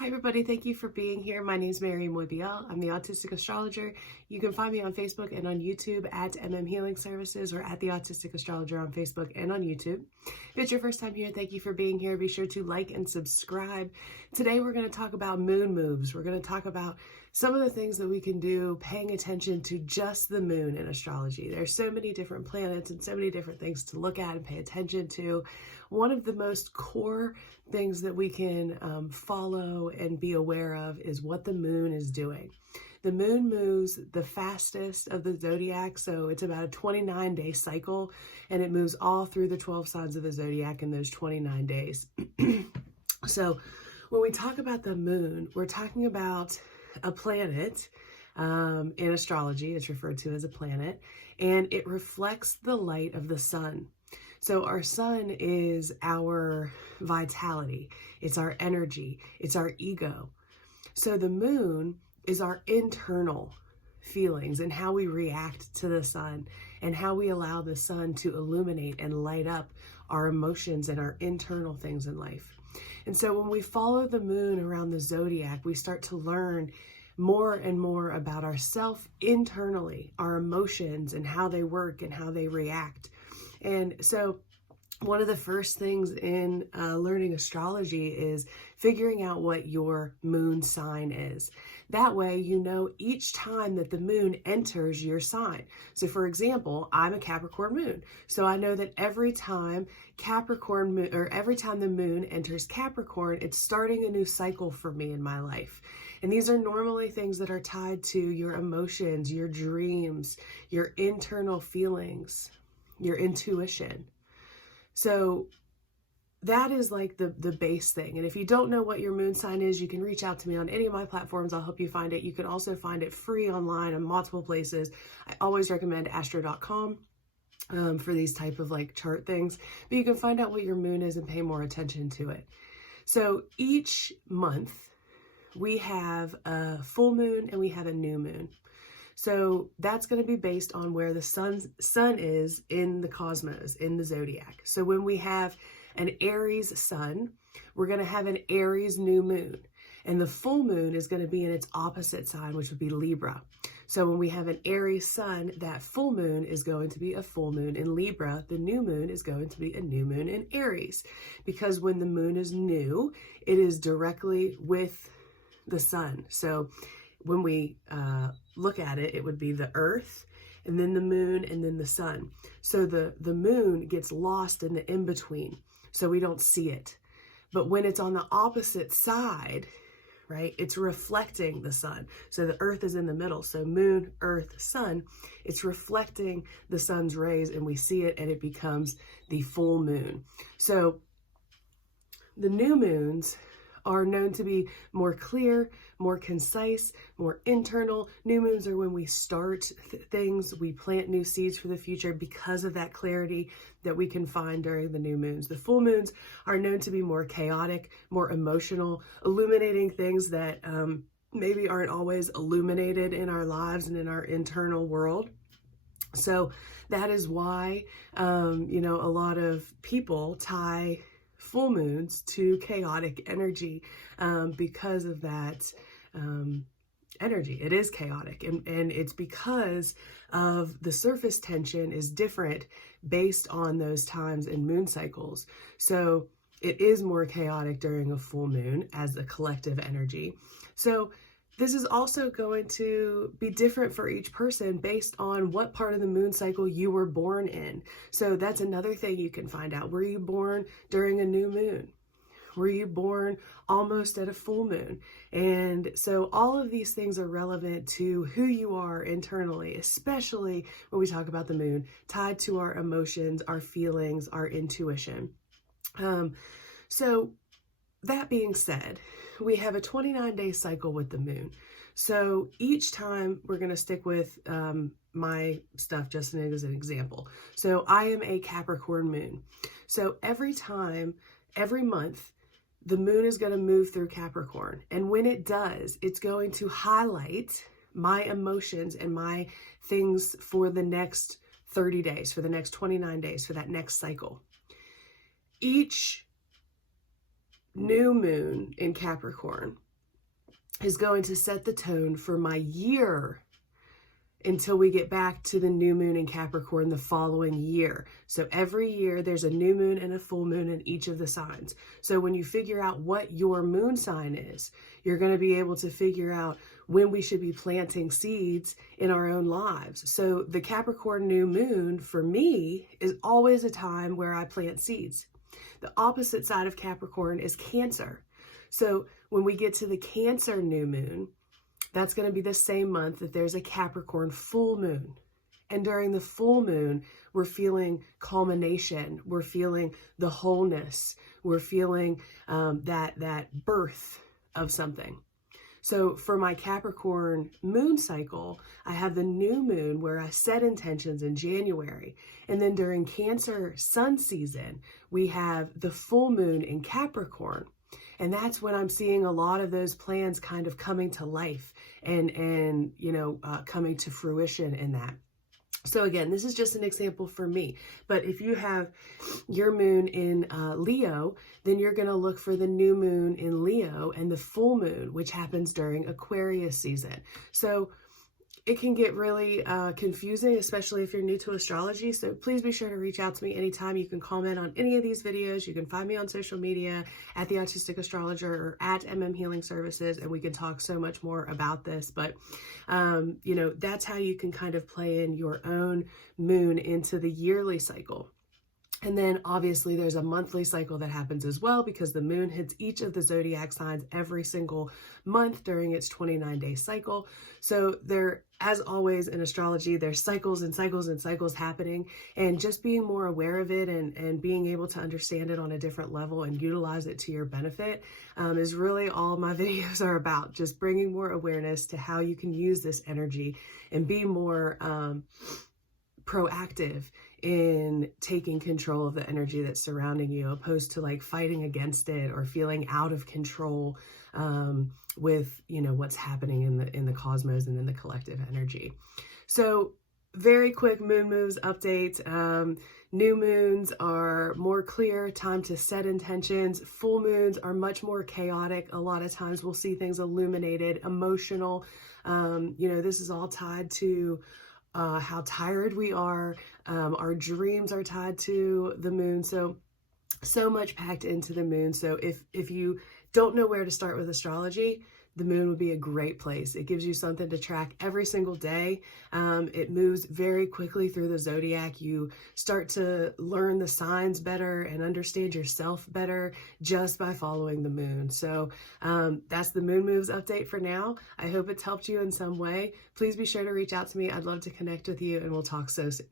Hi everybody, thank you for being here. My name is Mairi. I'm the Autistic Astrologer. You can find me on Facebook and on YouTube at mmhealingservices or at the Autistic Astrologer on Facebook and on YouTube. If it's your first time here, thank you for being here. Be sure to like and subscribe. Today we're going to talk about moon moves. We're going to talk about some of the things that we can do paying attention to just the moon in astrology. There's so many different planets and so many different things to look at and pay attention to. One of the most core things that we can follow and be aware of is what the moon is doing. The moon moves the fastest of the zodiac, so it's about a 29-day cycle, and it moves all through the 12 signs of the zodiac in those 29 days. So when we talk about the moon, we're talking about a planet. In astrology, it's referred to as a planet, and it reflects the light of the sun. So our sun is our vitality, it's our energy, it's our ego. So the moon is our internal feelings and how we react to the sun and how we allow the sun to illuminate and light up our emotions and our internal things in life. And so when we follow the moon around the zodiac, we start to learn more and more about ourselves internally, our emotions and how they work and how they react. And so one of the first things in learning astrology is figuring out what your moon sign is. That way, you know each time that the moon enters your sign. So for example, I'm a Capricorn moon. So I know that every time every time the moon enters Capricorn, it's starting a new cycle for me in my life. And these are normally things that are tied to your emotions, your dreams, your internal feelings, your intuition. So that is like the base thing. And if you don't know what your moon sign is, you can reach out to me on any of my platforms. I'll help you find it. You can also find it free online in multiple places. I always recommend astro.com for these type of like chart things, but you can find out what your moon is and pay more attention to it. So each month we have a full moon and we have a new moon. So that's going to be based on where the sun is in the cosmos, in the zodiac. So when we have an Aries sun, we're going to have an Aries new moon. And the full moon is going to be in its opposite sign, which would be Libra. So when we have an Aries sun, that full moon is going to be a full moon in Libra. The new moon is going to be a new moon in Aries. Because when the moon is new, it is directly with the sun. So when we look at it, it would be the earth and then the moon and then the sun. So the moon gets lost in the in-between, so we don't see it. But when it's on the opposite side, right, it's reflecting the sun. So the earth is in the middle. So moon, earth, sun, it's reflecting the sun's rays and we see it and it becomes the full moon. So the new moons are known to be more clear, more concise, more internal. New moons are when we start things, we plant new seeds for the future because of that clarity that we can find during the new moons. The full moons are known to be more chaotic, more emotional, illuminating things that maybe aren't always illuminated in our lives and in our internal world. So that is why, a lot of people tie full moons to chaotic energy because of that energy. It is chaotic, and it's because of the surface tension is different based on those times and moon cycles. So it is more chaotic during a full moon as a collective energy. So this is also going to be different for each person based on what part of the moon cycle you were born in. So that's another thing you can find out. Were you born during a new moon? Were you born almost at a full moon? And so all of these things are relevant to who you are internally, especially when we talk about the moon, tied to our emotions, our feelings, our intuition. So that being said, we have a 29-day cycle with the moon. So each time we're going to stick with my stuff just as an example. So I am a Capricorn moon. So every month, the moon is going to move through Capricorn. And when it does, it's going to highlight my emotions and my things for the next 30 days, for the next 29 days, for that next cycle. Each new moon in Capricorn is going to set the tone for my year until we get back to the new moon in Capricorn the following year. So every year there's a new moon and a full moon in each of the signs. So when you figure out what your moon sign is, you're going to be able to figure out when we should be planting seeds in our own lives. So the Capricorn new moon for me is always a time where I plant seeds. The opposite side of Capricorn is Cancer. So when we get to the Cancer new moon, that's going to be the same month that there's a Capricorn full moon. And during the full moon, we're feeling culmination. We're feeling the wholeness. We're feeling that birth of something. So for my Capricorn moon cycle, I have the new moon where I set intentions in January. And then during Cancer sun season, we have the full moon in Capricorn. And that's when I'm seeing a lot of those plans kind of coming to life and coming to fruition in that. So again, this is just an example for me. But if you have your moon in Leo, then you're going to look for the new moon in Leo and the full moon, which happens during Aquarius season. So it can get really confusing, especially if you're new to astrology. So please be sure to reach out to me anytime. You can comment on any of these videos. You can find me on social media at the Autistic Astrologer or at mmhealingservices, and we can talk so much more about this. But, that's how you can kind of play in your own moon into the yearly cycle. And then obviously there's a monthly cycle that happens as well, because the moon hits each of the zodiac signs every single month during its 29-day cycle. So there, as always in astrology, there's cycles and cycles and cycles happening, and just being more aware of it and being able to understand it on a different level and utilize it to your benefit is really all my videos are about. Just bringing more awareness to how you can use this energy and be more proactive in taking control of the energy that's surrounding you, opposed to like fighting against it or feeling out of control with what's happening in the cosmos and in the collective energy. So very quick moon moves update. New moons are more clear, time to set intentions. Full moons are much more chaotic. A lot of times we'll see things illuminated, emotional. This is all tied to how tired we are. Our dreams are tied to the moon. So much packed into the moon. So if you don't know where to start with astrology, the moon would be a great place. It gives you something to track every single day. It moves very quickly through the zodiac. You start to learn the signs better and understand yourself better just by following the moon. So that's the moon moves update for now. I hope it's helped you in some way. Please be sure to reach out to me. I'd love to connect with you, and we'll talk so soon.